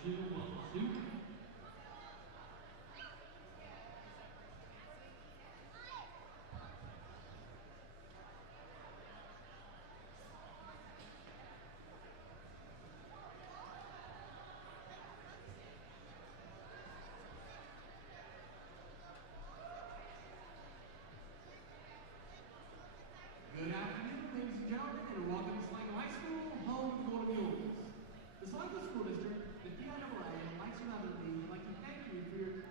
2-1-2. Good afternoon, ladies and gentlemen, and welcome to Solanco High School, home of the Golden Mules. The Solanco School District, the PIAA, and Mike's Another League would like to thank you for your...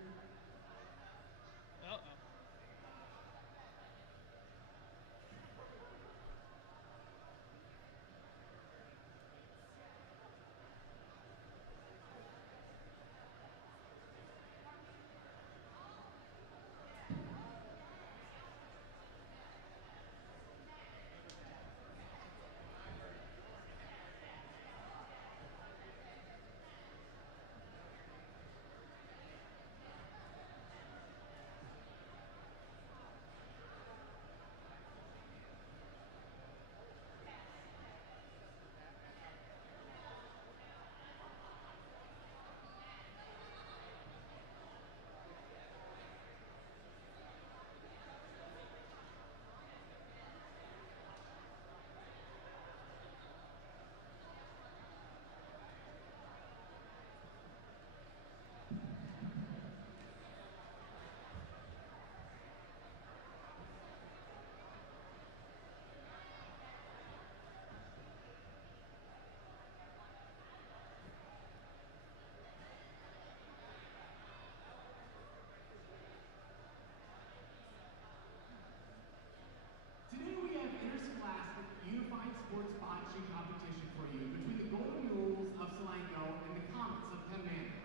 Today we have Interscholastic Unified Sports Bocce competition for you between the Golden Mules of Solanco and the Comets of Penn Manor.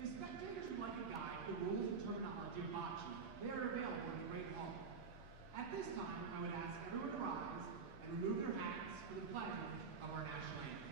If spectators would like a guide to the rules and terminology of Bocce, they are available in the Great Hall. At this time, I would ask everyone to rise and remove their hats for the pledge of our national anthem.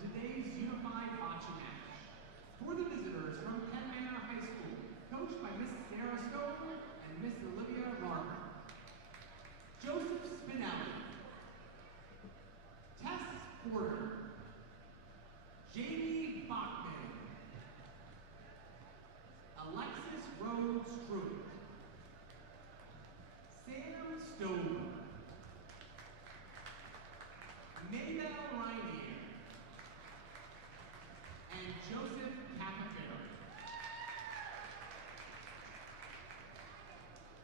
Today's unified bocce match. For the visitors from Penn Manor High School, coached by Miss Sarah Stover and Miss Olivia Larker. Joseph Spinelli, Tess Porter, Jamie Bachman, Alexis Rhodes Truitt, Sam Stover, Maybell Rainier, and Joseph Capaferri.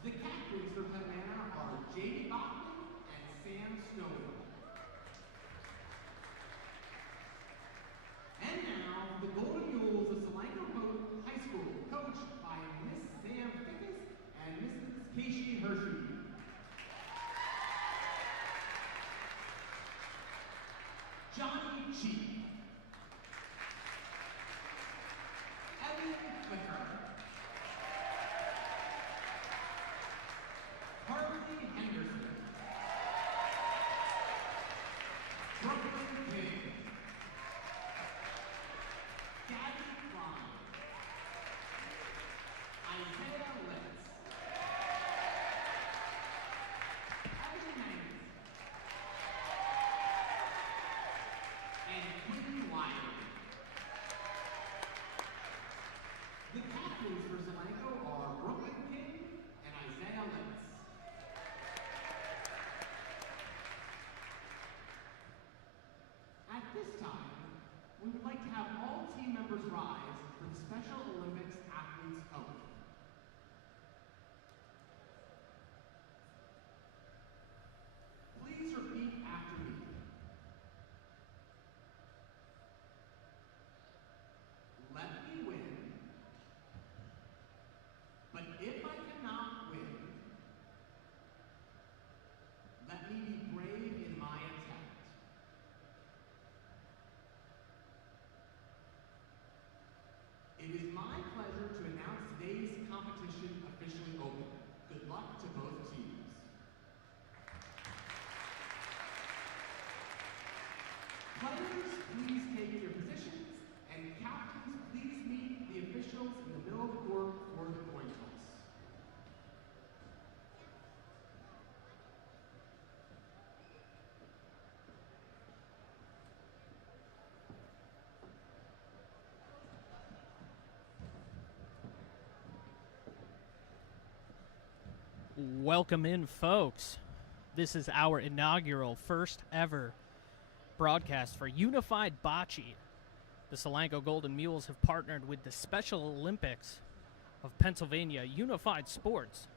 The captains for Penn Manor are Jamie Bachman and Sam Stover. And now, the Golden Mules of Solanco High School, coached by Miss Sam Fickus and Mrs. Casey Hershey. Welcome in, folks. This is our inaugural first ever broadcast for Unified Bocce. The Solanco Golden Mules have partnered with the Special Olympics of Pennsylvania Unified Sports.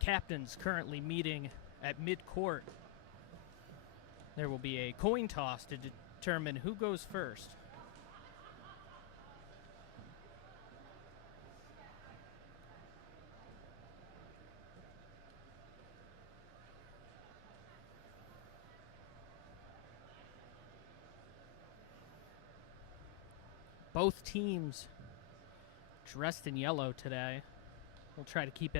Captains currently meeting at mid-court. There will be a coin toss to determine who goes first. Both teams dressed in yellow today. We'll try to keep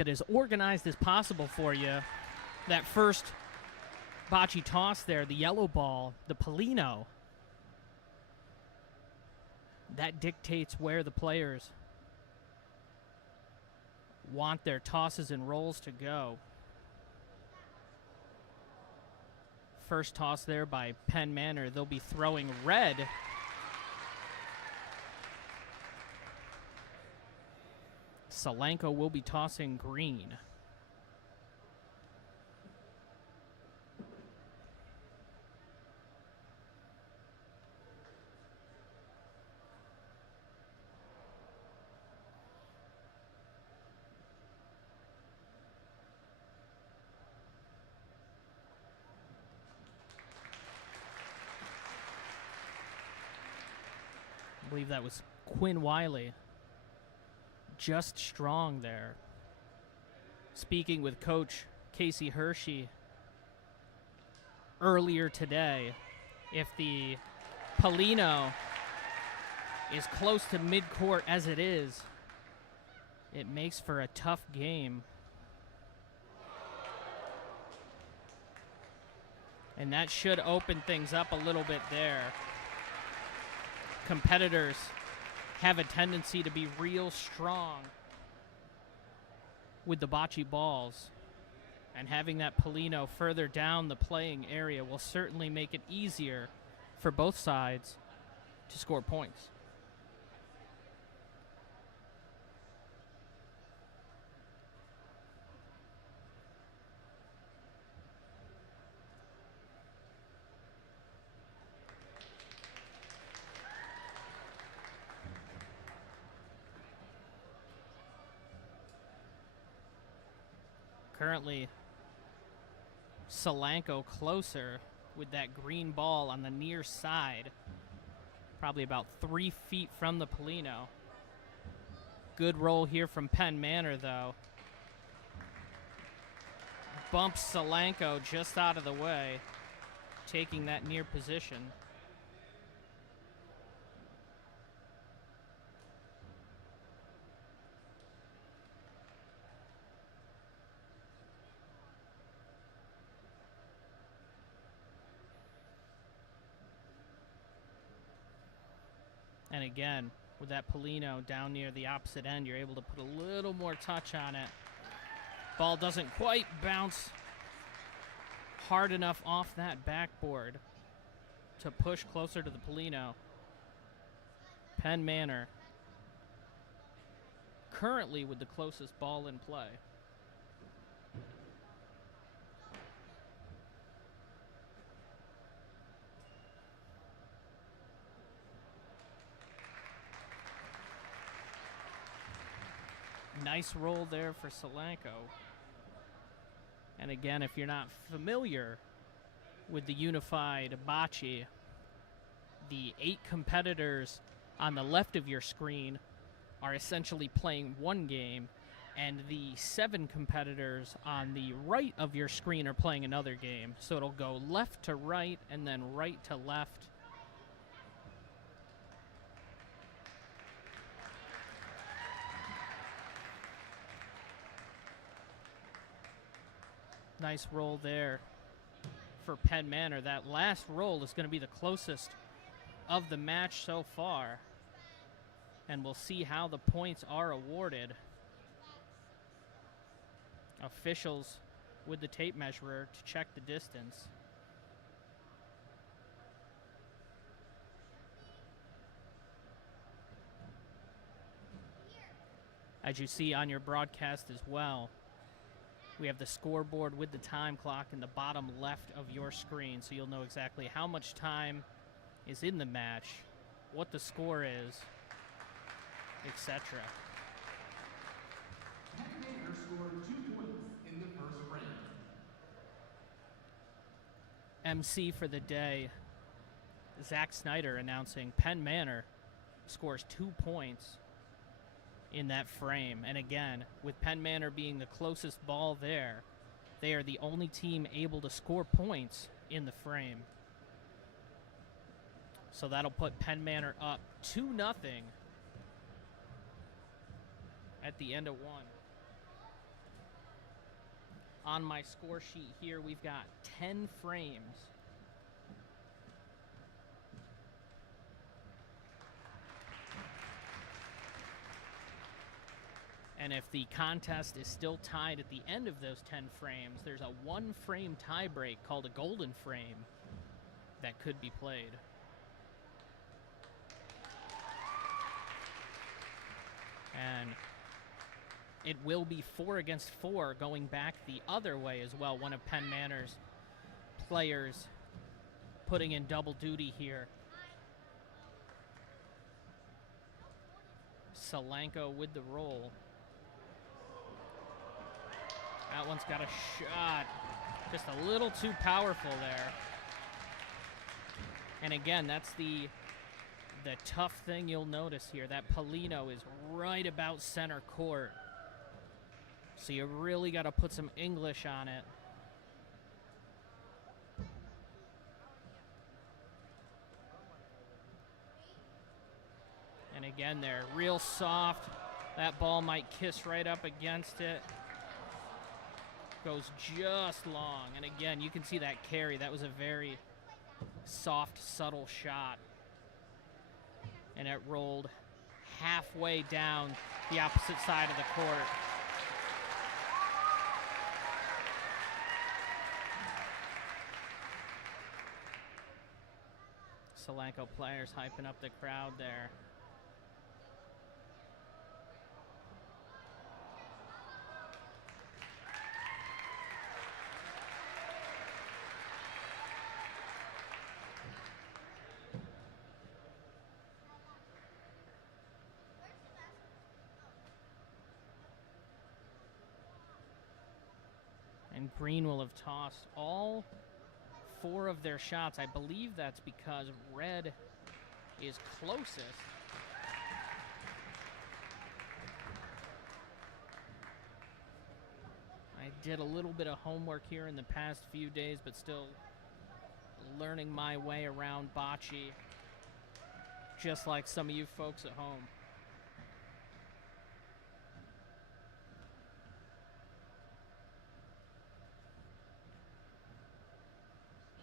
it as organized as possible for you. That first bocce toss there, the yellow ball, the Polino, that dictates where the players want their tosses and rolls to go. First toss there by Penn Manor. They'll be throwing red. Solanco will be tossing green. I believe that was Quinn Wiley. Just strong there. Speaking with Coach Casey Hershey earlier today, if the Polino is close to midcourt as it is, it makes for a tough game. And that should open things up a little bit there. Competitors have a tendency to be real strong with the bocce balls, and having that Polino further down the playing area will certainly make it easier for both sides to score points. Currently, Solanco closer with that green ball on the near side, probably about 3 feet from the Polino. Good roll here from Penn Manor, though. Bumps Solanco just out of the way, taking that near position. And again, with that Polino down near the opposite end, you're able to put a little more touch on it. Ball doesn't quite bounce hard enough off that backboard to push closer to the Polino. Penn Manor currently with the closest ball in play. Nice roll there for Solanco. And again, if you're not familiar with the Unified Bocce, the 8 competitors on the left of your screen are essentially playing one game, and the 7 competitors on the right of your screen are playing another game. So it'll go left to right and then right to left. Nice roll there for Penn Manor. That last roll is going to be the closest of the match so far. And we'll see how the points are awarded. Officials with the tape measurer to check the distance. As you see on your broadcast as well, we have the scoreboard with the time clock in the bottom left of your screen, so you'll know exactly how much time is in the match, what the score is, etc. Penn Manor scored 2 points in the first frame. MC for the day, Zach Snyder, announcing Penn Manor scores 2 points in that frame. And again, with Penn Manor being the closest ball there, they are the only team able to score points in the frame. So that'll put Penn Manor up 2-0 at the end of one. On my score sheet here, we've got 10 frames. And if the contest is still tied at the end of those 10 frames, there's a 1-frame tie break called a golden frame that could be played. And it will be 4 against 4 going back the other way as well. One of Penn Manor's players putting in double duty here. Solanco with the roll. That one's got a shot. Just a little too powerful there. And again, that's the tough thing you'll notice here. That Polino is right about center court. So you really got to put some English on it. And again, they're real soft. That ball might kiss right up against it. Goes just long. And again, you can see that carry. That was a very soft, subtle shot. And it rolled halfway down the opposite side of the court. Solanco players hyping up the crowd there. And Green will have tossed all 4 of their shots. I believe that's because red is closest. I did a little bit of homework here in the past few days, but still learning my way around bocce, just like some of you folks at home.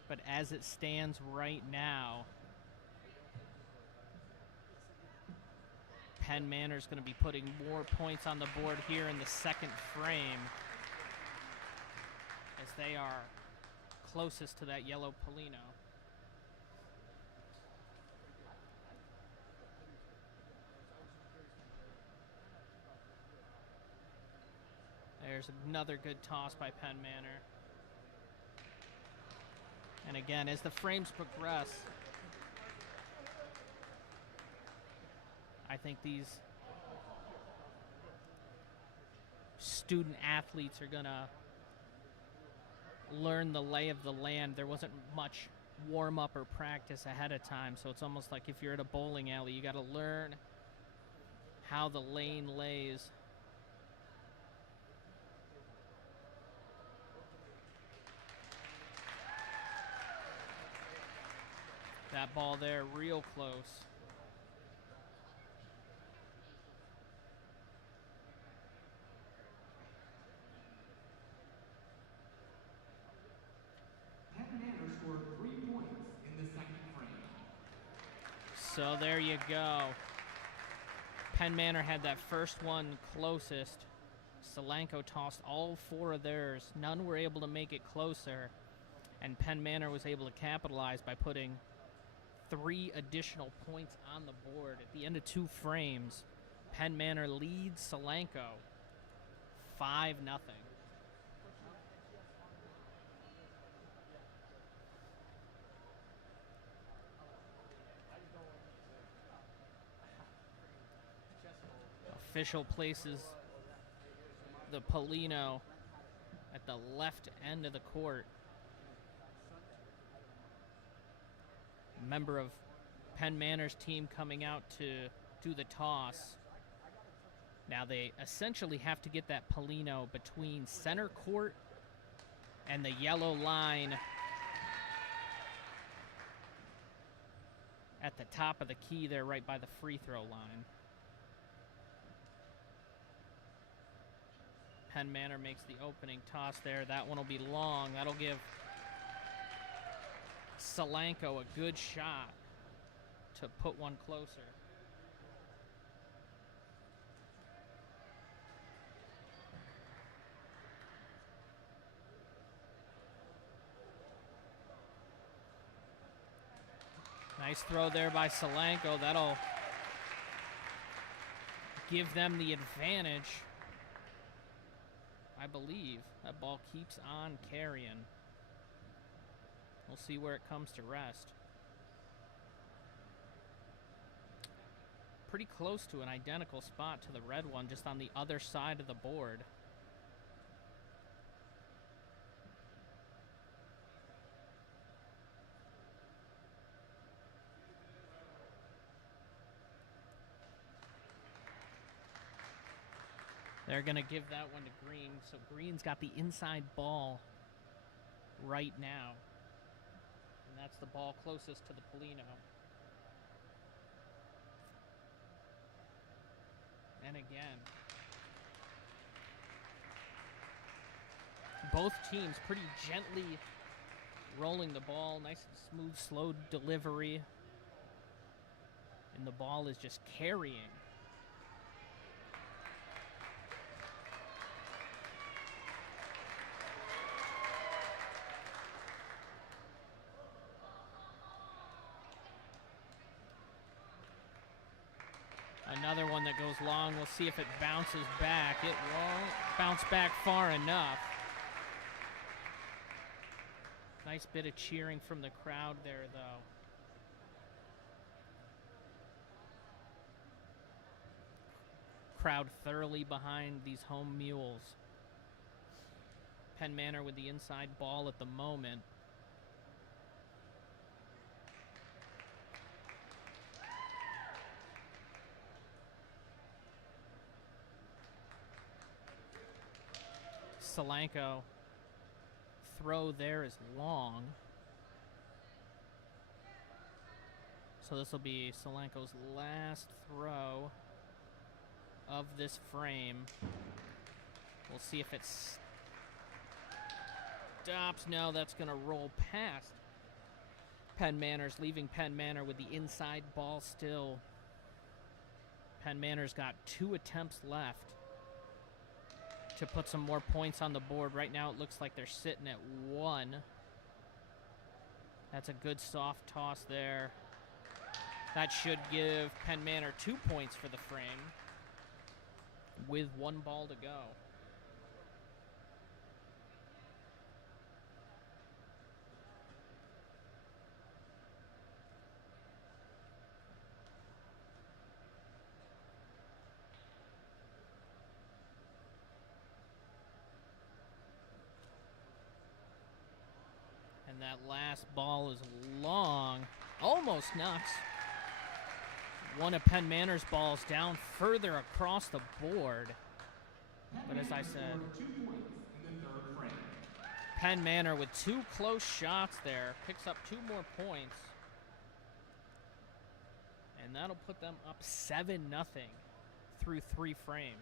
But as it stands right now, Penn Manor is going to be putting more points on the board here in the second frame, as they are closest to that yellow Polino. There's another good toss by Penn Manor. And again, as the frames progress, I think these student athletes are going to learn the lay of the land. There wasn't much warm-up or practice ahead of time, so it's almost like if you're at a bowling alley, you got to learn how the lane lays. That ball there, real close. Penn Manor scored 3 points in the second frame. So there you go. Penn Manor had that first one closest. Solanco tossed all 4 of theirs. None were able to make it closer. And Penn Manor was able to capitalize by putting 3 additional points on the board. At the end of 2 frames, Penn Manor leads Solanco 5-0. Official places the Polino at the left end of the court. Member of Penn Manor's team coming out to do the toss. Now they essentially have to get that Polino between center court and the yellow line at the top of the key there, right by the free throw line. Penn Manor makes the opening toss there. That one will be long. That'll give Solanco a good shot to put one closer. Nice throw there by Solanco. That'll give them the advantage. I believe that ball keeps on carrying. We'll see where it comes to rest. Pretty close to an identical spot to the red one, just on the other side of the board. They're going to give that one to Green. So Green's got the inside ball right now. And that's the ball closest to the Polino. And again, both teams pretty gently rolling the ball. Nice and smooth, slow delivery. And the ball is just carrying. Another one that goes long. We'll see if it bounces back. It won't bounce back far enough. Nice bit of cheering from the crowd there, though. Crowd thoroughly behind these home Mules. Penn Manor with the inside ball at the moment. Solanco throw there is long. So this will be Solanco's last throw of this frame. We'll see if it stops. No, that's going to roll past Penn Manor's, leaving Penn Manor with the inside ball still. Penn Manor's got 2 attempts left to put some more points on the board. Right now it looks like they're sitting at 1. That's a good soft toss there. That should give Penn Manor 2 points for the frame with 1 ball to go. And that last ball is long, almost nuts. One of Penn Manor's balls down further across the board. But as I said, Penn Manor with 2 close shots there, picks up 2 more points. And that'll put them up 7-0 through 3 frames.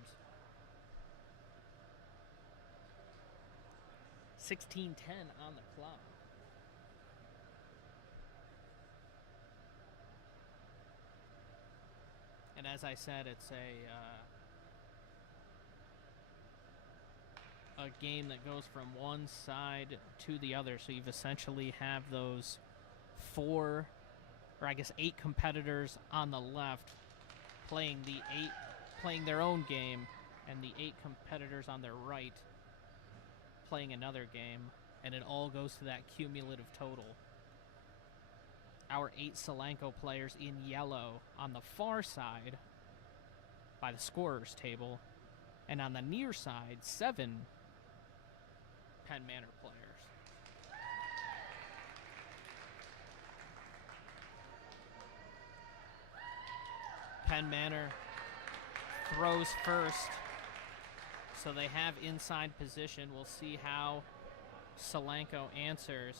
16-10 on the clock. And as I said, it's a game that goes from one side to the other. So you've essentially have those 8 competitors on the left playing the 8 playing their own game, and the 8 competitors on their right playing another game, and it all goes to that cumulative total. Our 8 Solanco players in yellow on the far side by the scorer's table, and on the near side, 7 Penn Manor players. Penn Manor throws first, so they have inside position. We'll see how Solanco answers.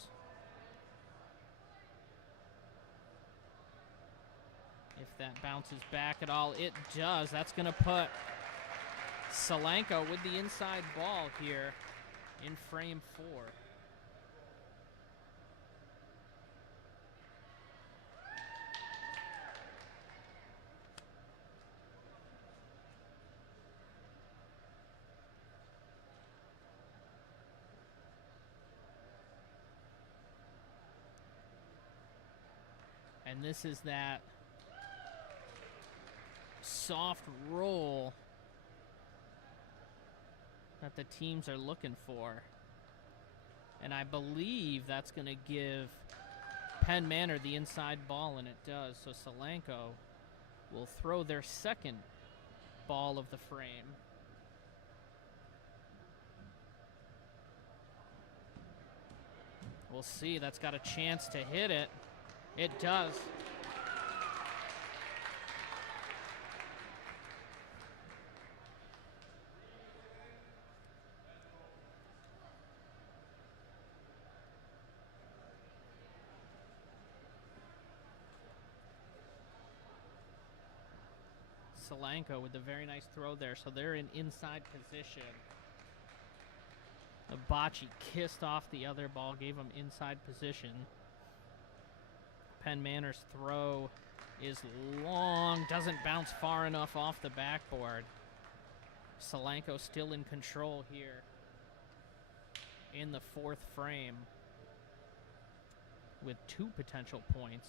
If that bounces back at all, it does. That's going to put Solanco with the inside ball here in frame 4. And this is that soft roll that the teams are looking for. And I believe that's going to give Penn Manor the inside ball, and it does. So Solanco will throw their second ball of the frame. We'll see. That's got a chance to hit it. It does. Solanco with a very nice throw there, so they're in inside position. The Bocce kissed off the other ball, gave them inside position. Penn Manor's throw is long, doesn't bounce far enough off the backboard. Solanco still in control here in the 4th frame with 2 potential points.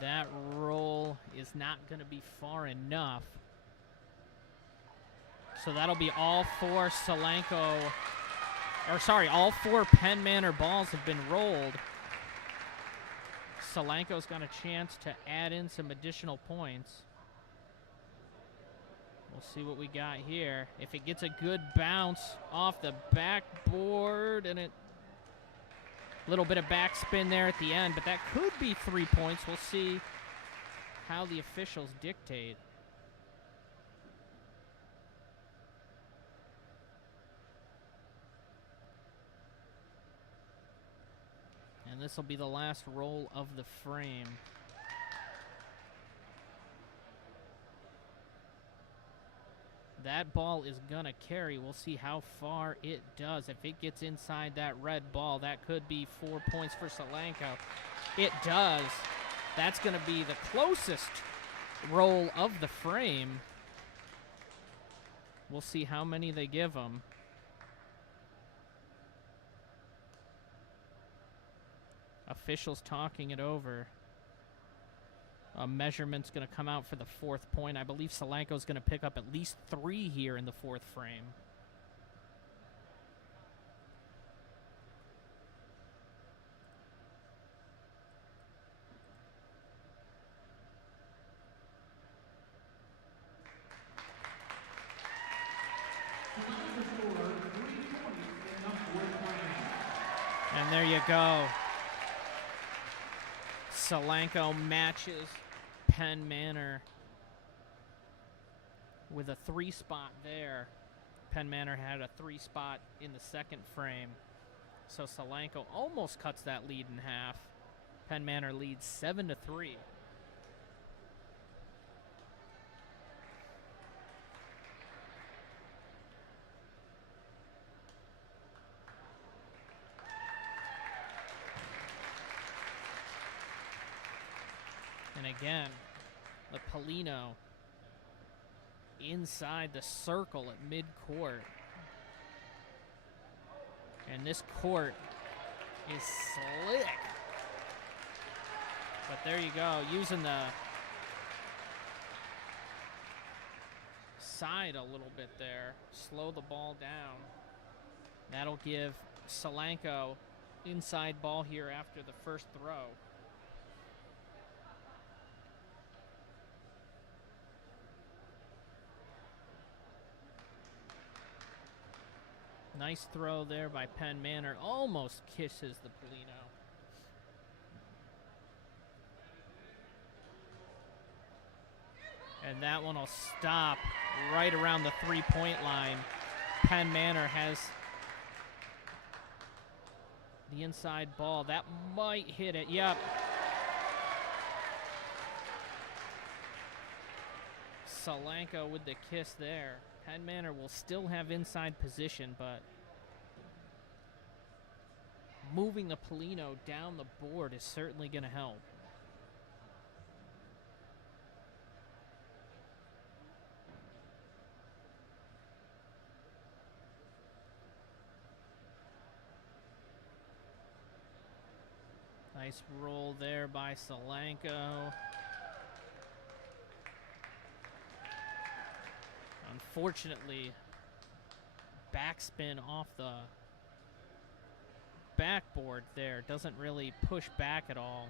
That roll is not going to be far enough. So that'll be all 4 Solanco, or sorry, all 4 Penn Manor balls have been rolled. Solanco's got a chance to add in some additional points. We'll see what we got here. If it gets a good bounce off the backboard, and it little bit of backspin there at the end, but that could be 3 points. We'll see how the officials dictate. And this will be the last roll of the frame. That ball is going to carry. We'll see how far it does. If it gets inside that red ball, that could be 4 points for Solanco. It does. That's going to be the closest roll of the frame. We'll see how many they give them. Officials talking it over. A measurement's going to come out for the 4th point. I believe Solanco's going to pick up at least 3 here in the 4th frame. And there you go. Solanco matches Penn Manor with a 3 spot there. Penn Manor had a 3 spot in the 2nd frame. So Solanco almost cuts that lead in half. Penn Manor leads 7-3. And again, the Polino inside the circle at midcourt. And this court is slick. But there you go, using the side a little bit there. Slow the ball down. That'll give Solanco inside ball here after the first throw. Nice throw there by Penn Manor. Almost kisses the Polino. And that one will stop right around the three-point line. Penn Manor has the inside ball. That might hit it. Yep. Solanco with the kiss there. Penn Manor will still have inside position, but moving the Polino down the board is certainly going to help. Nice roll there by Solanco. Unfortunately, backspin off the backboard there. Doesn't really push back at all.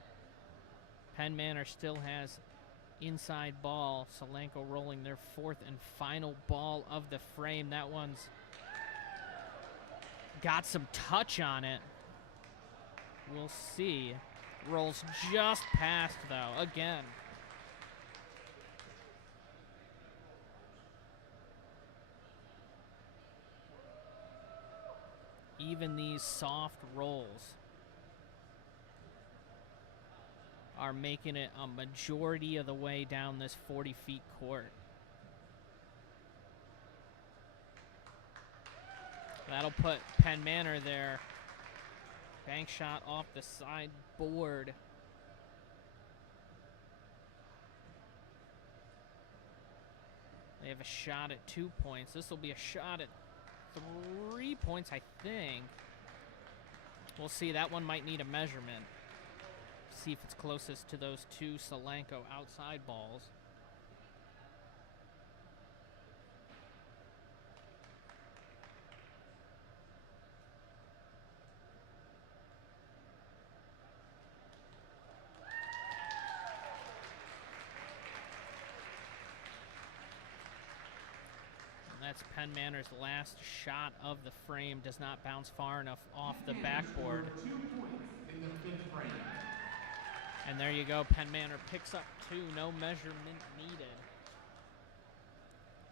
Penn Manor still has inside ball. Solanco rolling their fourth and final ball of the frame. That one's got some touch on it. We'll see. Rolls just past, though, again. Even these soft rolls are making it a majority of the way down this 40-feet court. That'll put Penn Manor there. Bank shot off the side board. They have a shot at 2 points. This will be a shot at 3 points, I think. We'll see. That one might need a measurement. See if it's closest to those two Solanco outside balls. That's Penn Manor's last shot of the frame. Does not bounce far enough off the backboard. 2 points in the fifth frame. And there you go. Penn Manor picks up 2. No measurement needed.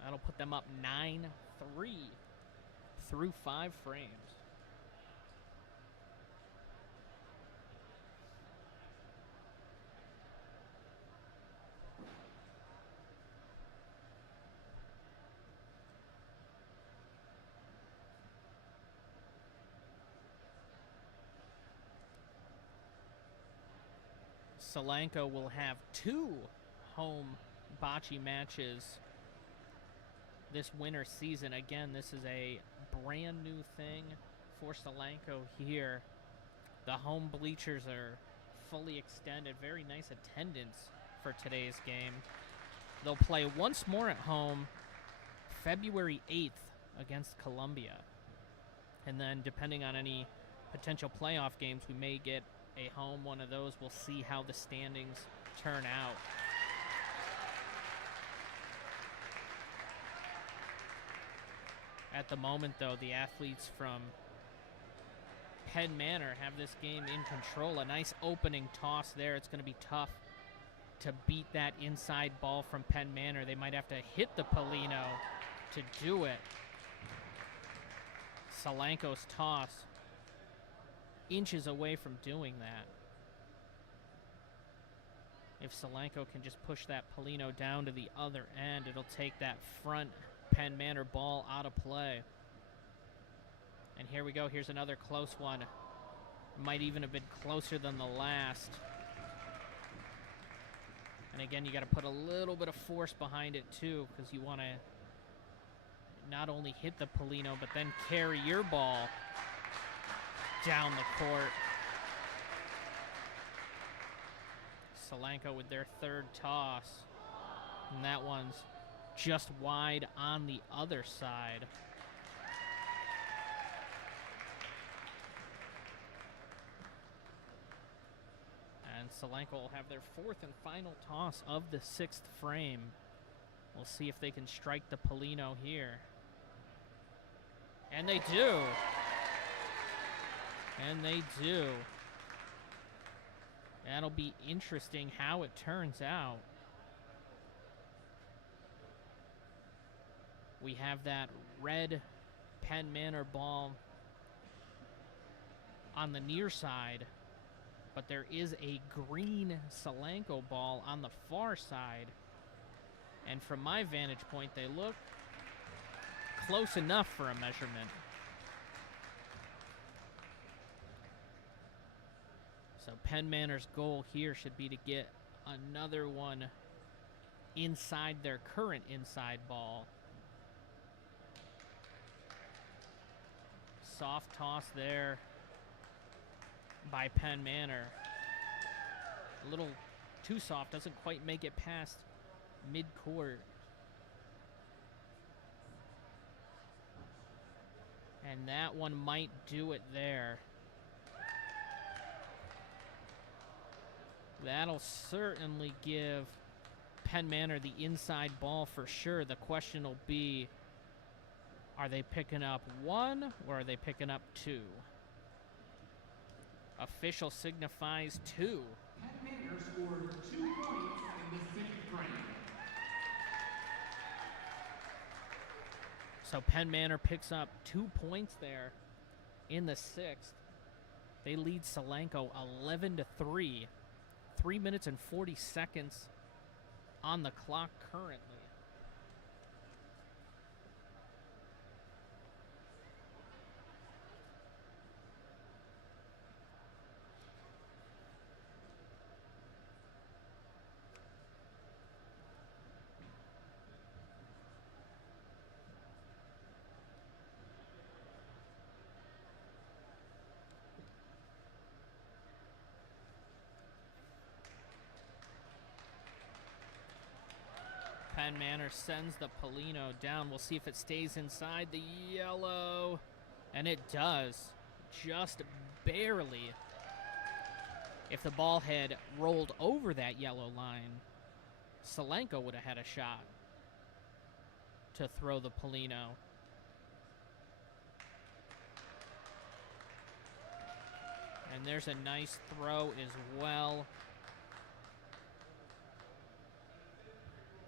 That'll put them up 9-3 through 5 frames. Solanco will have 2 home bocce matches this winter season. Again, this is a brand new thing for Solanco here. The home bleachers are fully extended. Very nice attendance for today's game. They'll play once more at home February 8th against Columbia. And then depending on any potential playoff games, we may get a home one of those. We'll see how the standings turn out. At the moment, though, the athletes from Penn Manor have this game in control. A nice opening toss there. It's going to be tough to beat that inside ball from Penn Manor. They might have to hit the Polino to do it. Solanco's toss inches away from doing that. If Solanco can just push that Polino down to the other end, it'll take that front Penn Manor ball out of play. And here we go. Here's another close one. Might even have been closer than the last. And again, you got to put a little bit of force behind it too, because you want to not only hit the Polino, but then carry your ball down the court. Solanco with their third toss. And that one's just wide on the other side. And Solanco will have their fourth and final toss of the sixth frame. We'll see if they can strike the Polino here. And they do. And they do. That'll be interesting how it turns out. We have that red Penn Manor ball on the near side, but there is a green Solanco ball on the far side. And from my vantage point, they look close enough for a measurement. So Penn Manor's goal here should be to get another one inside their current inside ball. Soft toss there by Penn Manor. A little too soft, doesn't quite make it past mid-court. And that one might do it there. That'll certainly give Penn Manor the inside ball for sure. The question will be, are they picking up one or are they picking up two? Official signifies two. Penn Manor scored 2 points in the sixth frame. So Penn Manor picks up 2 points there in the sixth. They lead Solanco 11-3. 3 minutes and 40 seconds on the clock currently. Penn Manor sends the Polino down. We'll see if it stays inside the yellow. And it does. Just barely. If the ball had rolled over that yellow line, Solanco would have had a shot to throw the Polino. And there's a nice throw as well.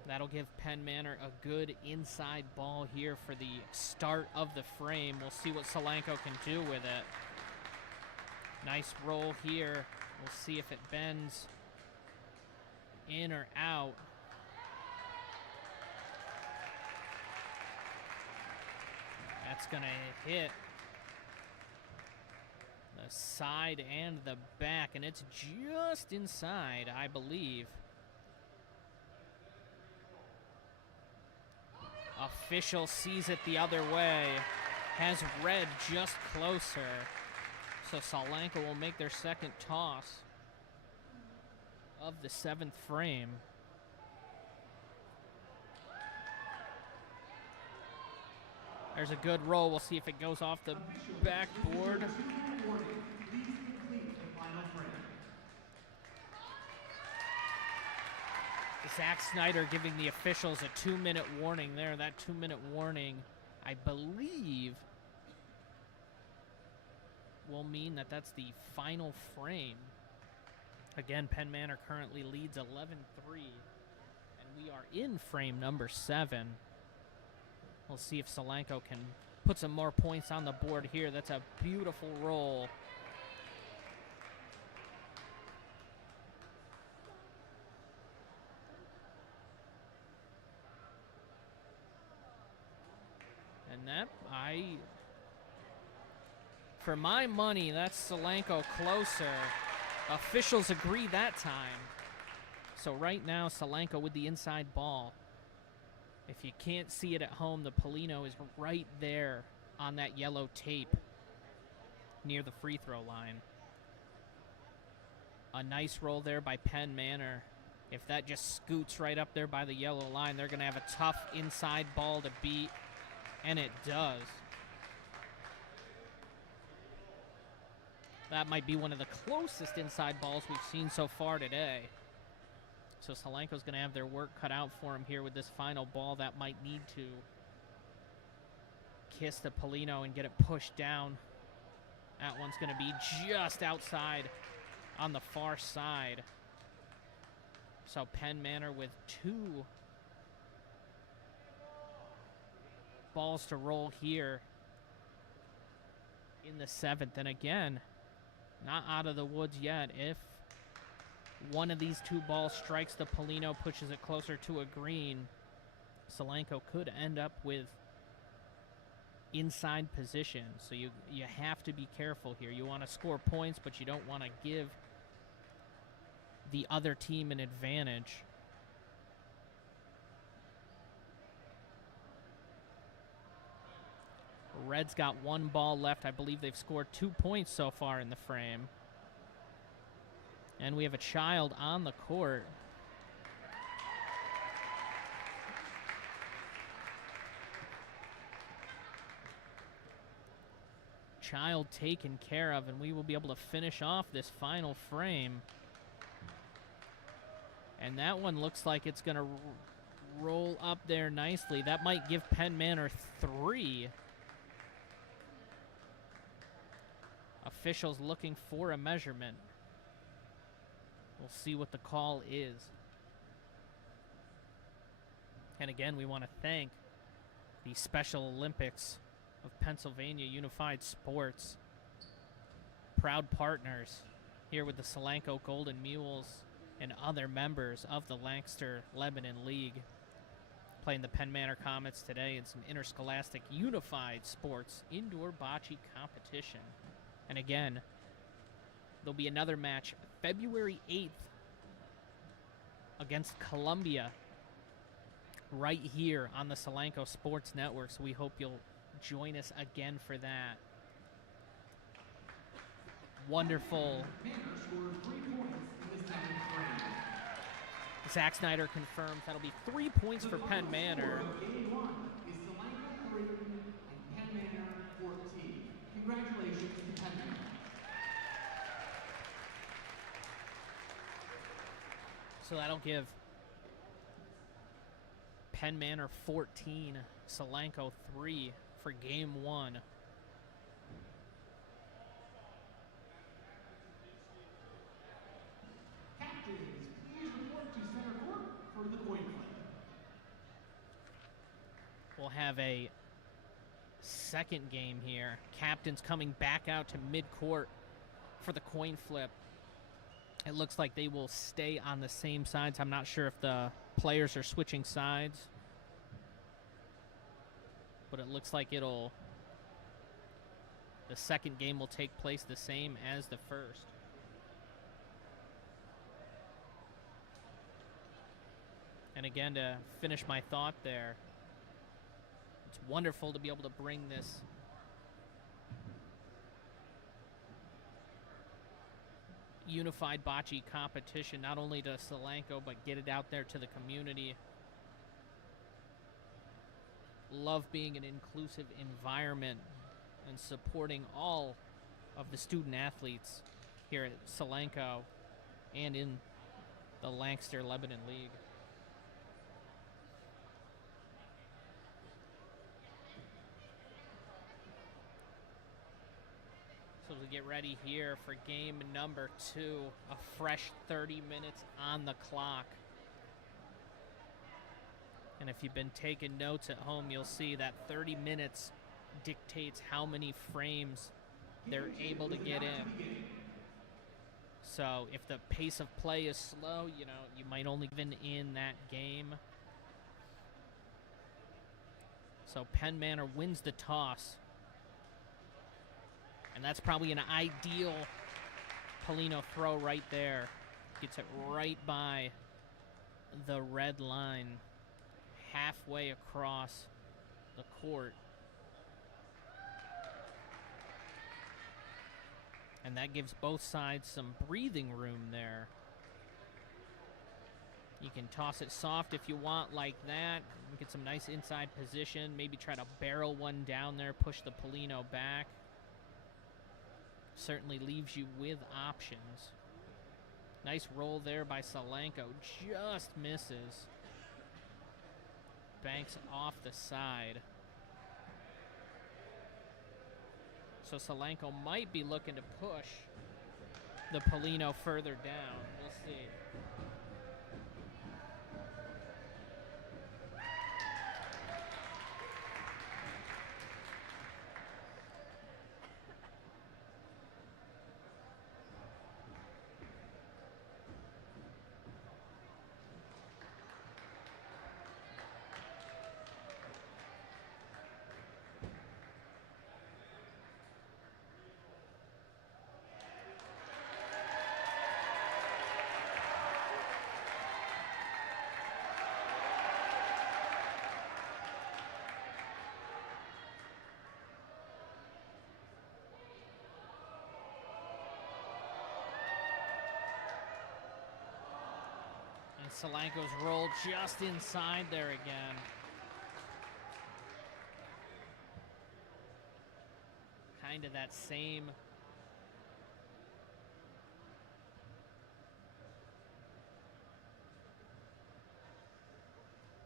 That'll give Penn Manor a good inside ball here for the start of the frame. We'll see what Solanco can do with it. Nice roll here. We'll see if it bends in or out. That's going to hit the side and the back, and it's just inside, I believe. Official sees it the other way, has red just closer. So Solanco will make their second toss of the seventh frame. There's a good roll. We'll see if it goes off the backboard. Zach Snyder giving the officials a 2-minute warning there. That 2-minute warning, I believe, will mean that that's the final frame. Again, Penn Manor currently leads 11-3, and we are in frame number 7. We'll see if Solanco can put some more points on the board here. That's a beautiful roll. And that, for my money, that's Solanco closer. Officials agree that time. So right now, Solanco with the inside ball. If you can't see it at home, the Polino is right there on that yellow tape. near the free throw line. A nice roll there by Penn Manor. If that just scoots right up there by the yellow line, they're going to have a tough inside ball to beat, and it does. That might be one of the closest inside balls we've seen so far today. So Solanco's going to have their work cut out for him here with this final ball that might need to kiss the Polino and get it pushed down. That one's going to be just outside on the far side. So Penn Manor with 2 balls to roll here in the 7th. And again, not out of the woods yet. If one of these 2 balls strikes the Polino, pushes it closer to a green, Solanco could end up with inside position. So you have to be careful here. You want to score points, but you don't want to give the other team an advantage. Red's got 1 ball left. I believe they've scored 2 points so far in the frame. And we have a child on the court. Child taken care of, and we will be able to finish off this final frame. And that one looks like it's going to roll up there nicely. That might give Penn Manor 3. Officials looking for a measurement. We'll see what the call is. And again, we want to thank the Special Olympics of Pennsylvania Unified Sports, proud partners here with the Solanco Golden Mules and other members of the Lancaster-Lebanon League, playing the Penn Manor Comets today in some Interscholastic Unified Sports Indoor Bocce competition. And again, there'll be another match February 8th against Columbia right here on the Solanco Sports Network, so we hope you'll join us again for that. Wonderful. Zach Snyder confirms that'll be 3 points for Penn Manor. Game 1 is Solanco 3 and Penn Manor 14. Congratulations to Penn Manor. So that'll give Penn Manor 14, Solanco 3 for game 1. Captains, please report to center court for the coin flip. We'll have a second game here. Captains coming back out to midcourt for the coin flip. It looks like they will stay on the same sides. I'm not sure if the players are switching sides, but it looks like the second game will take place the same as the first. And again, to finish my thought there, it's wonderful to be able to bring this unified bocce competition not only to Solanco, but get it out there to the community. Love being an inclusive environment and supporting all of the student athletes here at Solanco and in the Lancaster-Lebanon League. So we get ready here for game number 2, a fresh 30 minutes on the clock. And if you've been taking notes at home, you'll see that 30 minutes dictates how many frames they're able to get in. So if the pace of play is slow, you might only win in that game. So Penn Manor wins the toss. And that's probably an ideal Polino throw right there. Gets it right by the red line, halfway across the court. And that gives both sides some breathing room there. You can toss it soft if you want, like that. Get some nice inside position. Maybe try to barrel one down there, push the Polino back. Certainly leaves you with options. Nice roll there by Solanco. Just misses. Banks off the side. So Solanco might be looking to push the Polino further down. We'll see. Solanco's roll just inside there again. Kind of that same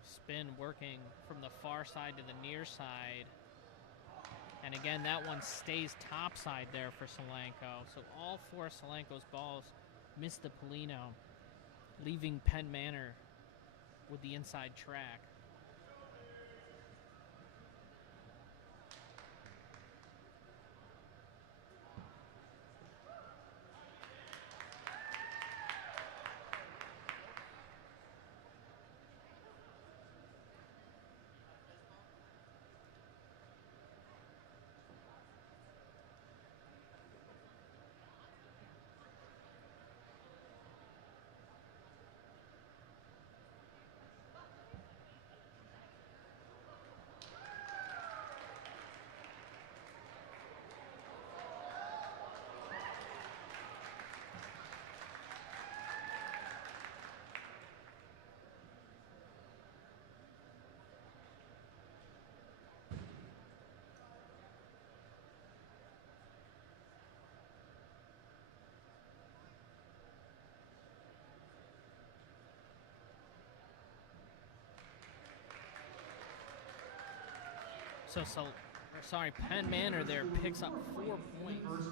spin working from the far side to the near side. And again, that one stays topside there for Solanco. So all four of Solanco's balls miss the Polino, leaving Penn Manor with the inside track. Penn Manor there picks up 4 points.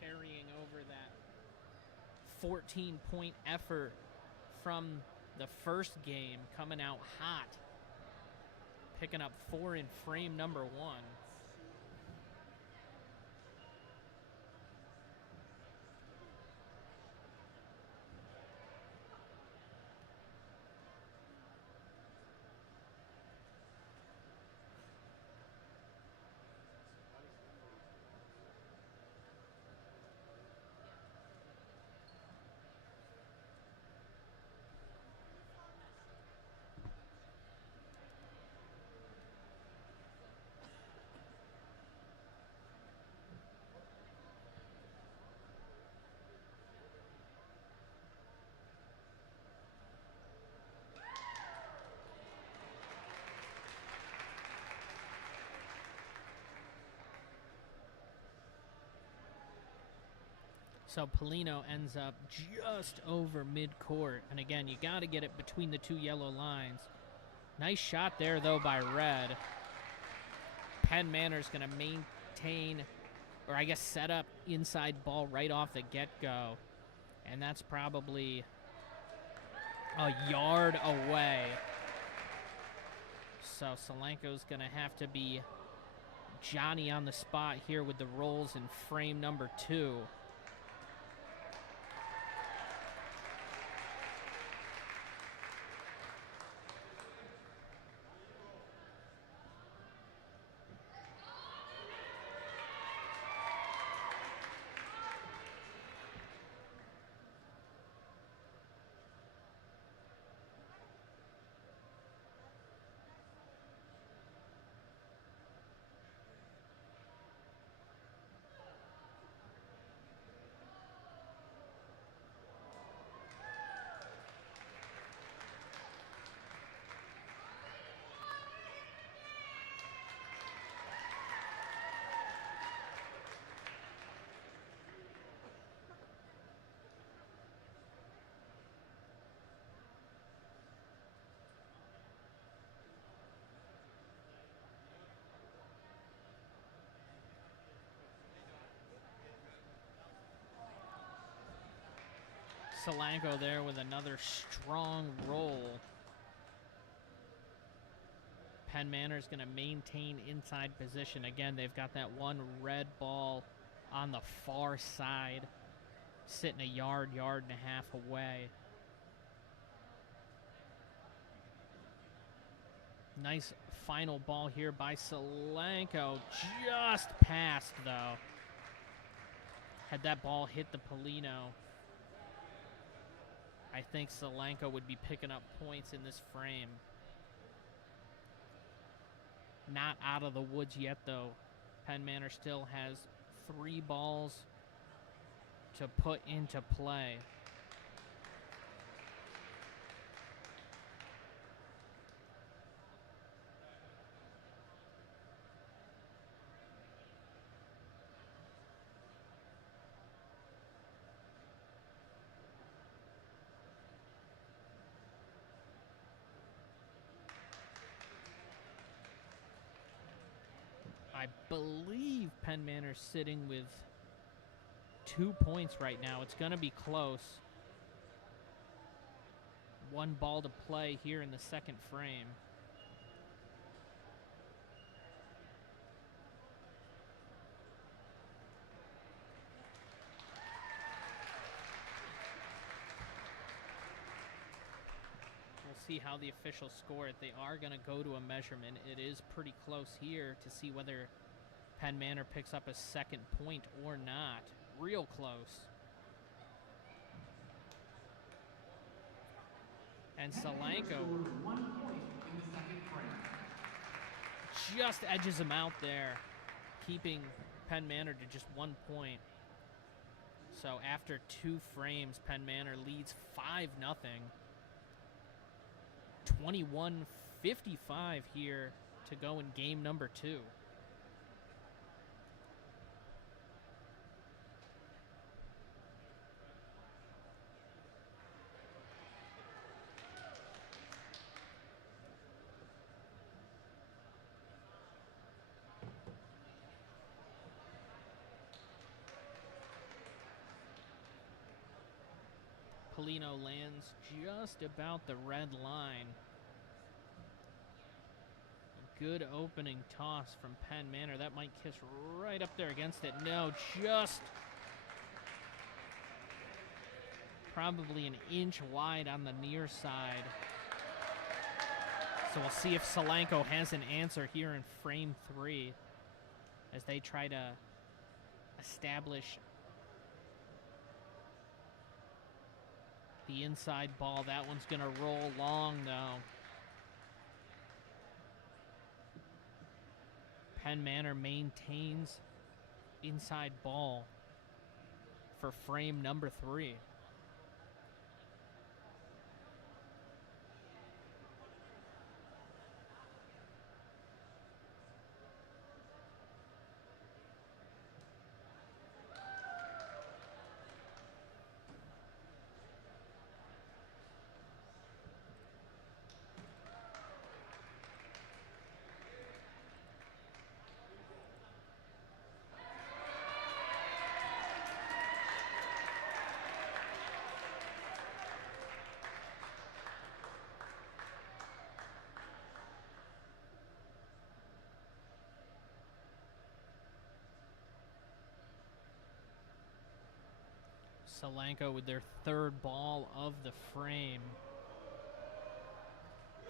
Carrying over that 14-point effort from the first game, coming out hot. Picking up 4 in frame number 1. So Polino ends up just over midcourt. And again, you got to get it between the 2 yellow lines. Nice shot there, though, by Red. Penn Manor's going to maintain, or I guess set up inside ball right off the get-go. And that's probably a yard away. So Solanco's going to have to be Johnny on the spot here with the rolls in frame number 2. Solanco there with another strong roll. Penn Manor is going to maintain inside position. Again, they've got that one red ball on the far side, sitting a yard and a half away. Nice final ball here by Solanco. Just passed, though. Had that ball hit the Polino, I think Solanco would be picking up points in this frame. Not out of the woods yet, though. Penn Manor still has 3 balls to put into play. I believe Penn Manor's sitting with 2 points right now. It's going to be close. 1 ball to play here in the second frame. We'll see how the officials score it. They are going to go to a measurement. It is pretty close here to see whether Penn Manor picks up a second point or not. Real close. And Solanco 1 point in the second frame. just edges him out there, keeping Penn Manor to just 1 point. So after 2 frames, Penn Manor leads 5-0. 21:55 here to go in game number 2. Polino lands just about the red line. A good opening toss from Penn Manor. That might kiss right up there against it. No, just probably an inch wide on the near side. So we'll see if Solanco has an answer here in frame 3 as they try to establish the inside ball. That one's going to roll long, though. Penn Manor maintains inside ball for frame number 3. Solanco with their 3rd ball of the frame.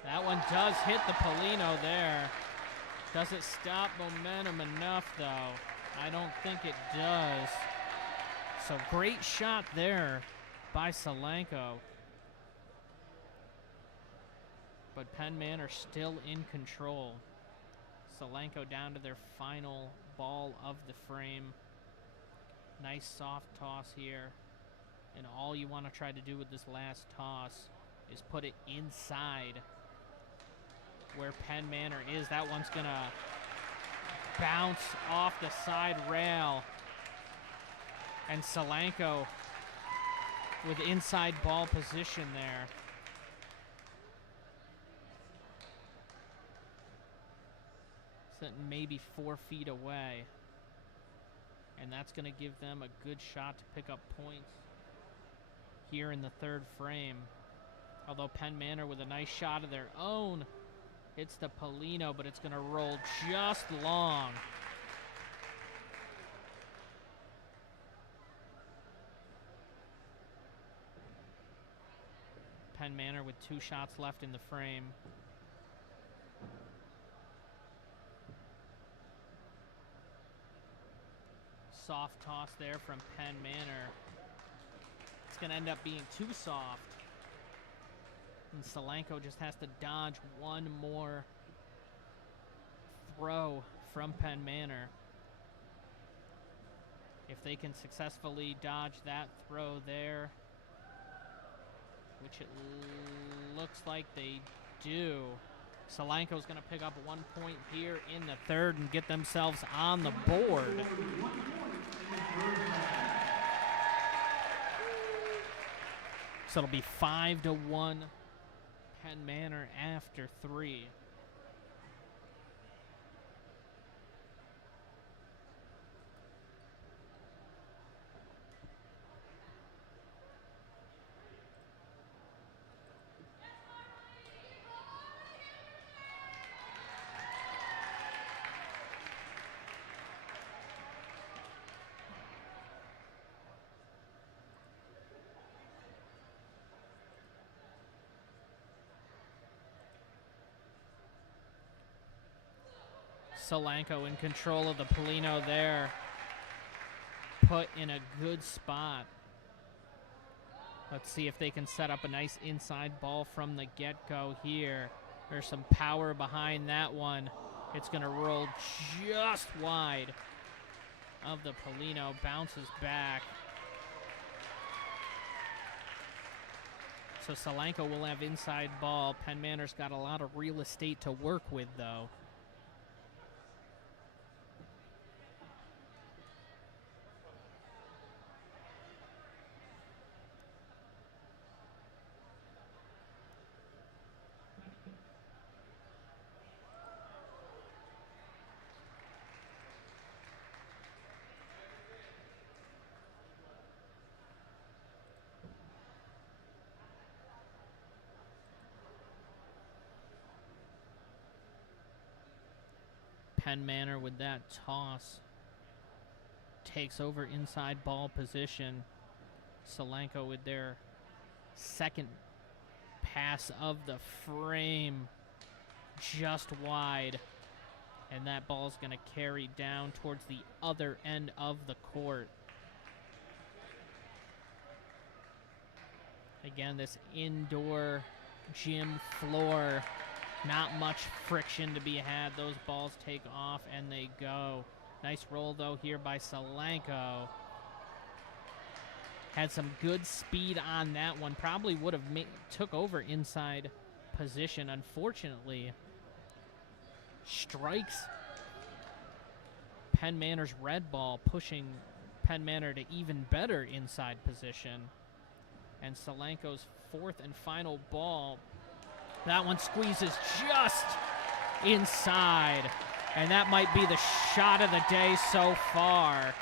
That one does hit the Polino there. Does it stop momentum enough, though? I don't think it does. So great shot there by Solanco. But Penn Manor still in control. Solanco down to their final ball of the frame. Nice soft toss here. And all you want to try to do with this last toss is put it inside where Penn Manor is. That one's going to bounce off the side rail. And Solanco with inside ball position there. Sitting maybe 4 feet away. And that's going to give them a good shot to pick up points here in the third frame. Although Penn Manor with a nice shot of their own. Hits the Polino, but it's going to roll just long. Penn Manor with 2 shots left in the frame. Soft toss there from Penn Manor. It's going to end up being too soft. And Solanco just has to dodge one more throw from Penn Manor. If they can successfully dodge that throw there, which it looks like they do, Solanco's going to pick up 1 point here in the third and get themselves on the board. So it'll be 5-1 Penn Manor after 3. Solanco in control of the Polino there. Put in a good spot. Let's see if they can set up a nice inside ball from the get-go here. There's some power behind that one. It's going to roll just wide of the Polino. Bounces back. So Solanco will have inside ball. Penn Manor's got a lot of real estate to work with, though. Penn Manor with that toss takes over inside ball position. Solanco with their second pass of the frame just wide, and that ball's going to carry down towards the other end of the court. Again, this indoor gym floor, not much friction to be had. Those balls take off and they go. Nice roll, though, here by Solanco. Had some good speed on that one. Probably would have took over inside position. Unfortunately, strikes Penn Manor's red ball, pushing Penn Manor to even better inside position. And Solanco's fourth and final ball, that one squeezes just inside. And that might be the shot of the day so far.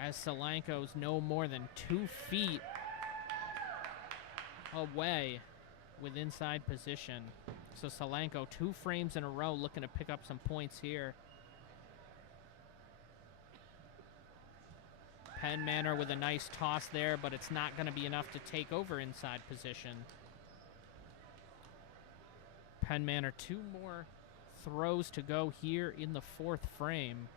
As Solanco's no more than 2 feet away with inside position. So Solanco 2 frames in a row looking to pick up some points here. Penn Manor with a nice toss there, but it's not going to be enough to take over inside position. Penn Manor 2 more throws to go here in the 4th frame.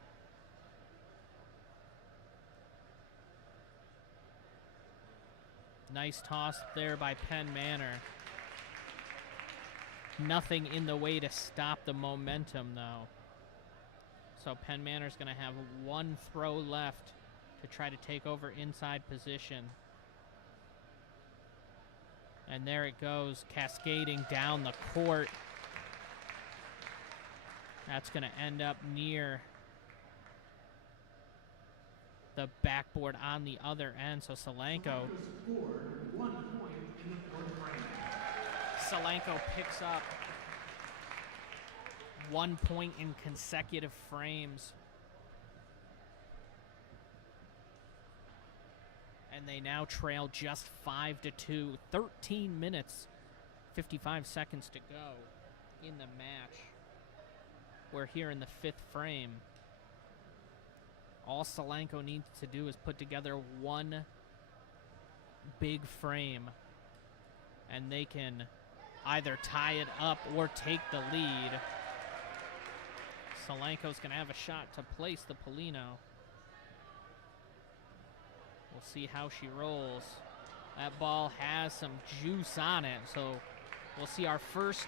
Nice toss there by Penn Manor. Nothing in the way to stop the momentum, though. So Penn Manor's going to have 1 throw left to try to take over inside position. And there it goes, cascading down the court. That's going to end up near the backboard on the other end. So Solanco scored 1 point in the 4th frame. Solanco picks up 1 point in consecutive frames. And they now trail just 5-2. 13 minutes, 55 seconds to go in the match. We're here in the 5th frame. All Solanco needs to do is put together one big frame, and they can either tie it up or take the lead. Solanco's going to have a shot to place the Polino. We'll see how she rolls. That ball has some juice on it, so we'll see our first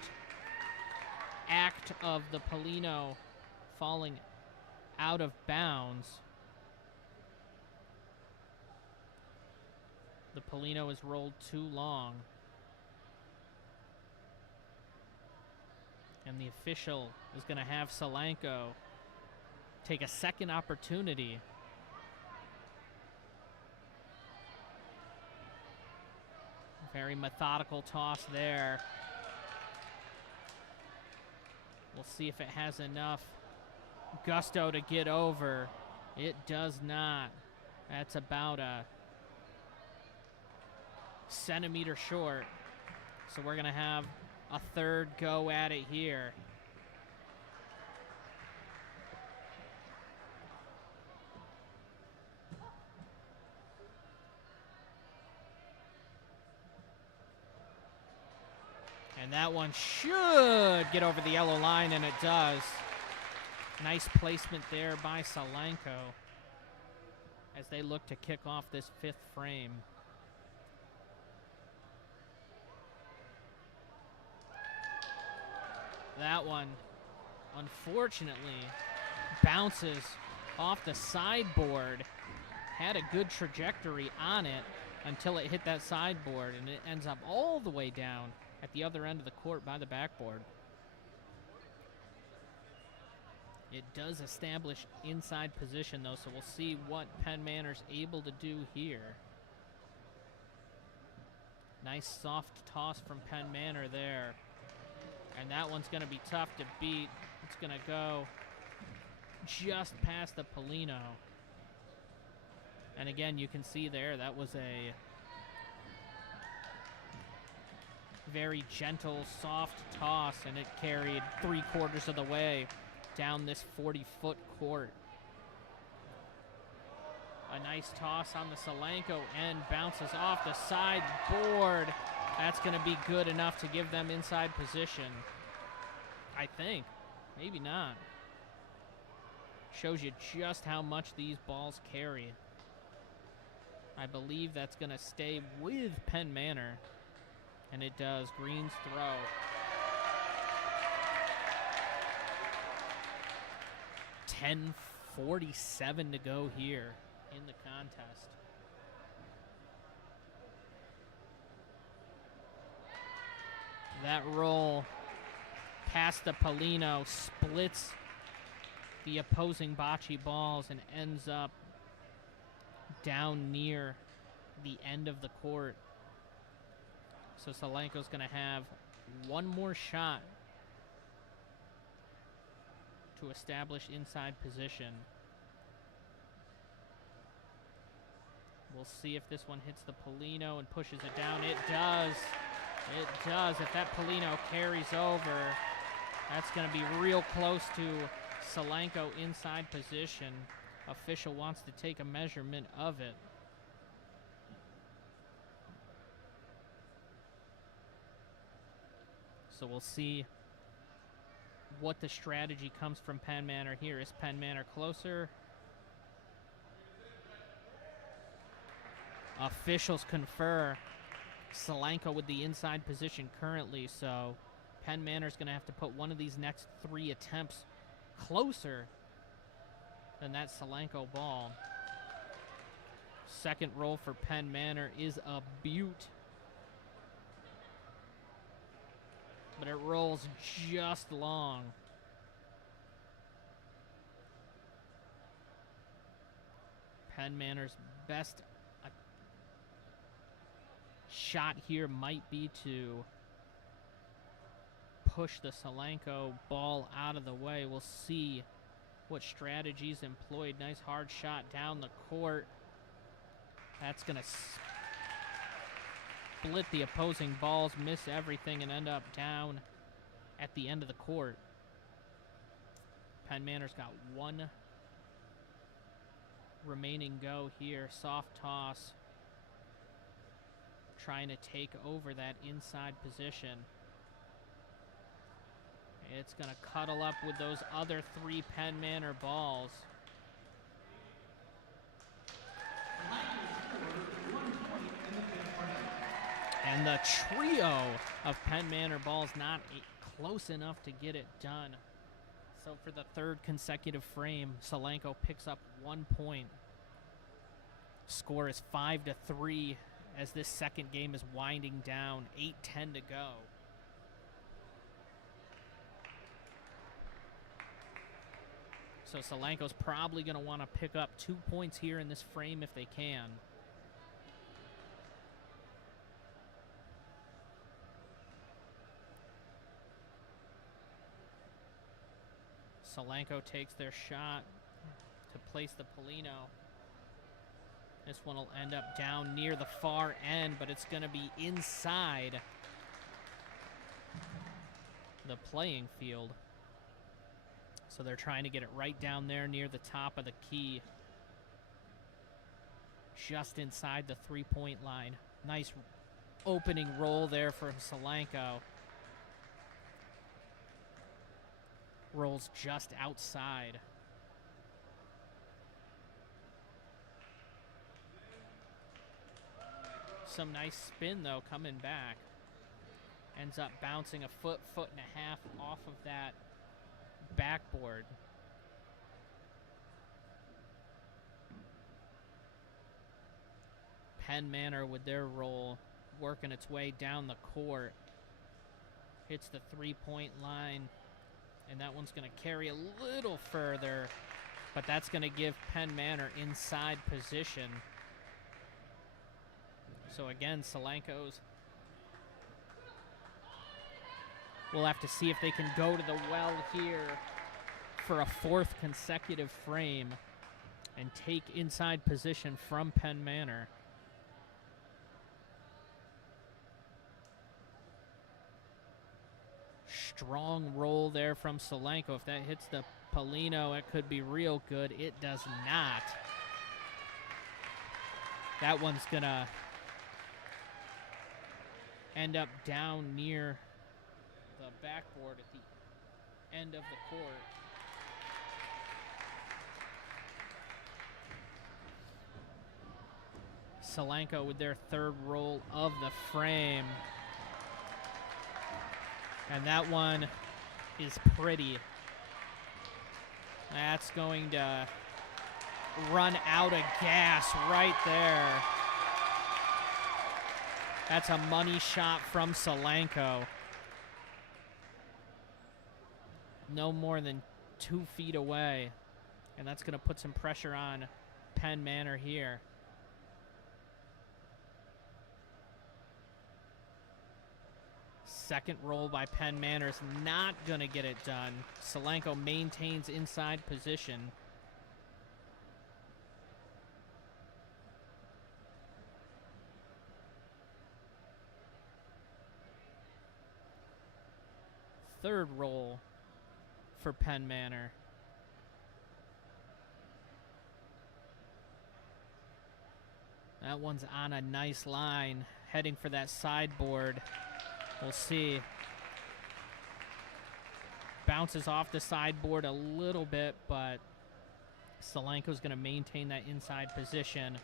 act of the Polino falling out of bounds. The Polino is rolled too long. And the official is going to have Solanco take a second opportunity. Very methodical toss there. We'll see if it has enough gusto to get over. It does not. That's about a centimeter short. So we're going to have a third go at it here. And that one should get over the yellow line, and it does. Nice placement there by Solanco as they look to kick off this 5th frame. That one, unfortunately, bounces off the sideboard. Had a good trajectory on it until it hit that sideboard, and it ends up all the way down at the other end of the court by the backboard. It does establish inside position, though, so we'll see what Penn Manor's able to do here. Nice soft toss from Penn Manor there. And that one's going to be tough to beat. It's going to go just past the Polino. And again, you can see there, that was a very gentle, soft toss, and it carried 3/4 of the way down this 40-foot court. A nice toss on the Solanco end, bounces off the sideboard. That's going to be good enough to give them inside position, I think. Maybe not. Shows you just how much these balls carry. I believe that's going to stay with Penn Manor. And it does. Green's throw. .10:47 to go here in the contest. That roll past the Polino splits the opposing bocce balls and ends up down near the end of the court. So Solanco's going to have one more shot to establish inside position. We'll see if this one hits the Polino and pushes it down. It does. It does. If that Polino carries over, that's going to be real close to Solanco inside position. Official wants to take a measurement of it. So we'll see what the strategy comes from Penn Manor here. Is Penn Manor closer? Officials confer Solanco with the inside position currently, so Penn Manor's going to have to put one of these next 3 attempts closer than that Solanco ball. Second roll for Penn Manor is a beaut. But it rolls just long. Penn Manor's best shot here might be to push the Solanco ball out of the way. We'll see what strategies employed. Nice hard shot down the court. That's going to split the opposing balls, miss everything, and end up down at the end of the court. Penn Manor's got one remaining go here. Soft toss. Trying to take over that inside position. It's going to cuddle up with those other 3 Penn Manor balls. And the trio of Penn Manor balls not close enough to get it done. So for the 3rd consecutive frame, Solanco picks up 1 point. Score is 5-3 as this second game is winding down. 8:10 to go. So Solanco's probably going to want to pick up 2 points here in this frame if they can. Solanco takes their shot to place the Polino. This one will end up down near the far end, but it's going to be inside the playing field. So they're trying to get it right down there near the top of the key. Just inside the 3-point line. Nice opening roll there from Solanco. Rolls just outside. Some nice spin, though, coming back. Ends up bouncing a foot and a half off of that backboard. Penn Manor with their roll working its way down the court. Hits the 3-point line, and that one's going to carry a little further, but that's going to give Penn Manor inside position. So again, Solanco's will have to see if they can go to the well here for a 4th consecutive frame and take inside position from Penn Manor. Strong roll there from Solanco. If that hits the Polino, it could be real good. It does not. That one's going to end up down near the backboard at the end of the court. Solanco with their 3rd roll of the frame. And that one is pretty. That's going to run out of gas right there. That's a money shot from Solanco. No more than 2 feet away. And that's going to put some pressure on Penn Manor here. Second roll by Penn Manor is not going to get it done. Solanco maintains inside position. Third roll for Penn Manor. That one's on a nice line, heading for that sideboard. We'll see. Bounces off the sideboard a little bit, but Solanco's going to maintain that inside position.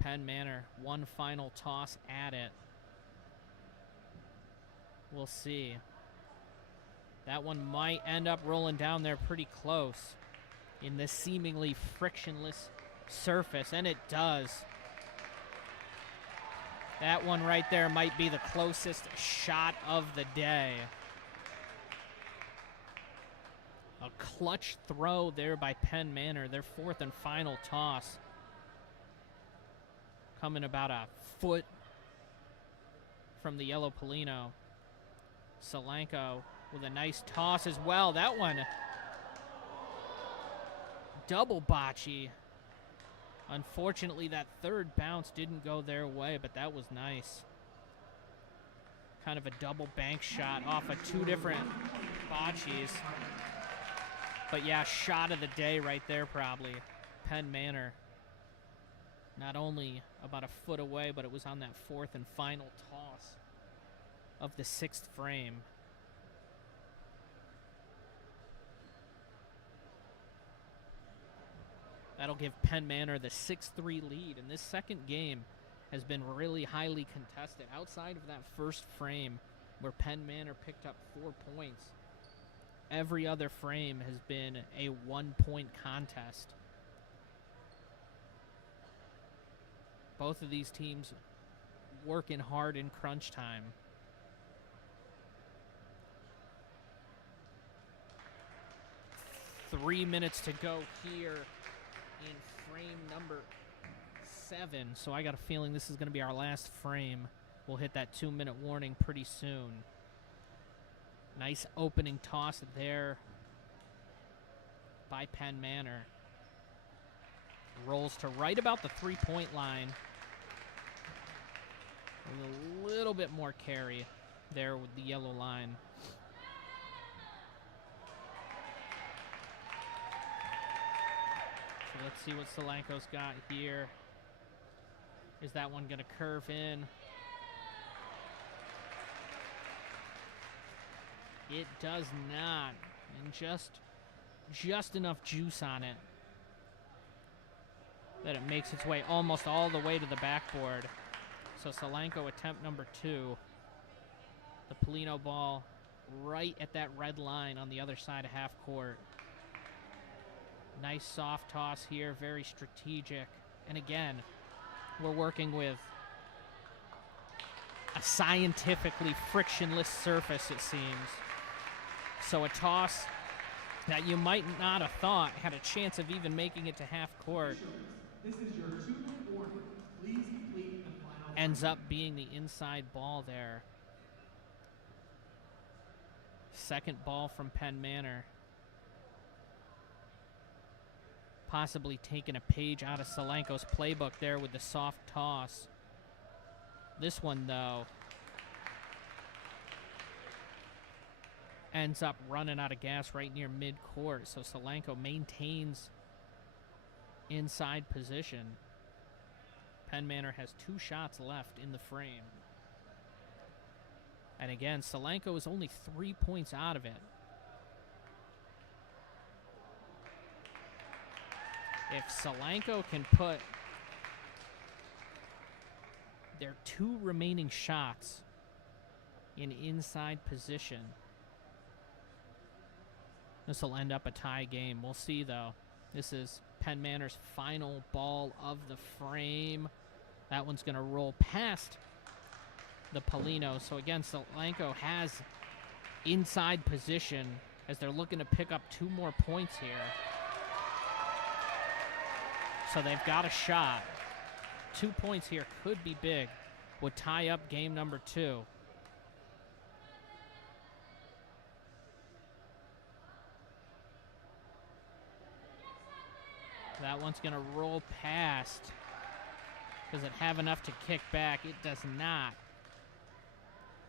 Penn Manor, one final toss at it. We'll see. That one might end up rolling down there pretty close in this seemingly frictionless surface, and it does. That one right there might be the closest shot of the day. A clutch throw there by Penn Manor, their 4th and final toss. Coming about a foot from the yellow Polino. Solanco with a nice toss as well. That one, double bocce Unfortunately, that third bounce didn't go their way, but that was nice. Kind of a double bank shot off of two different bocces. But yeah, shot of the day right there probably. Penn Manor. Not only about a foot away, but it was on that fourth and final toss of the sixth frame. That'll give Penn Manor the 6-3 lead, and this second game has been really highly contested. Outside of that first frame where Penn Manor picked up 4 points, every other frame has been a 1-point contest. Both of these teams working hard in crunch time. Three minutes to go here in frame number 7. So I got a feeling this is going to be our last frame. We'll hit that 2-minute warning pretty soon. Nice opening toss there by Penn Manor. Rolls to right about the 3-point line. With a little bit more carry there with the yellow line. So let's see what Solanco's got here. Is that one going to curve in? It does not. And just enough juice on it that it makes its way almost all the way to the backboard. So Solanco attempt number 2. The Polino ball right at that red line on the other side of half court. Nice soft toss here, very strategic. And again, we're working with a scientifically frictionless surface, it seems. So a toss that you might not have thought had a chance of even making it to half court This is your 2-minute warning. Please complete the final. ends up being the inside ball there. Second ball from Penn Manor. Possibly taking a page out of Solanco's playbook there with the soft toss. This one, though, ends up running out of gas right near mid-court, so Solanco maintains inside position. Penn Manor has 2 shots left in the frame. And again, Solanco is only 3 points out of it. If Solanco can put their 2 remaining shots in inside position, this will end up a tie game. We'll see, though. This is Penn Manor's final ball of the frame. That one's going to roll past the Polino. So again, Solanco has inside position as they're looking to pick up 2 more points here. So they've got a shot. 2 points here could be big. Would tie up game number 2. That one's going to roll past. Does it have enough to kick back? It does not.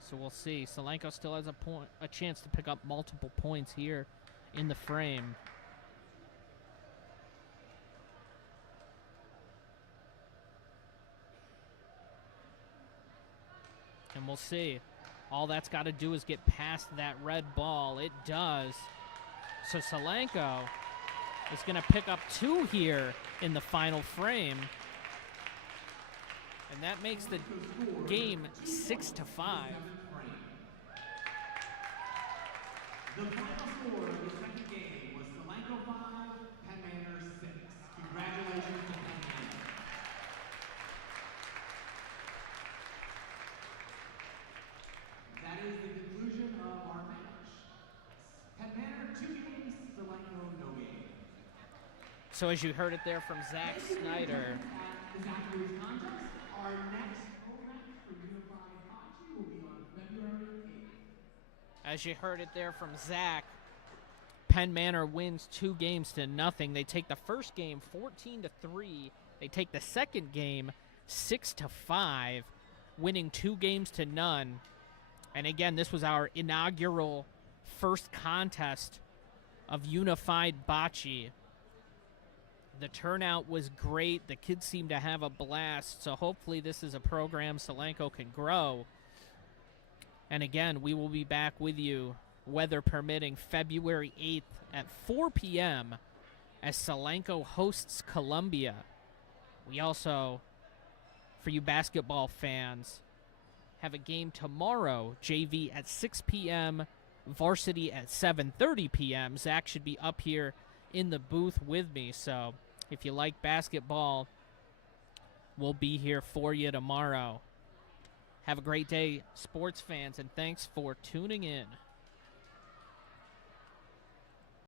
So we'll see. Solanco still has a chance to pick up multiple points here in the frame. And we'll see. All that's got to do is get past that red ball. It does. So Solanco is going to pick up 2 here in the final frame. And that makes the game 6-5. The final score of the second game was Solanco 5, Penn Manor 6. Congratulations to Penn Manor. That is the conclusion of our match. Penn Manor 2 games, Solanco no game. So as you heard it there from Zach Snyder, At this afternoon's contest, our next co-match for Unified Bocce will be on February 8th. as you heard it there from Zach, Penn Manor wins 2 games to nothing. They take the first game 14-3 They take the second game 6-5, winning 2 games to none. And again, this was our inaugural first contest of unified bocce. The turnout was great. The kids seemed to have a blast. So hopefully this is a program Solanco can grow. And again, we will be back with you, weather permitting, February 8th at 4 p.m. as Solanco hosts Columbia. We also, for you basketball fans, have a game tomorrow, JV at 6 p.m., varsity at 7:30 p.m. Zach should be up here in the booth with me, so if you like basketball, we'll be here for you tomorrow. Have a great day, sports fans, and thanks for tuning in.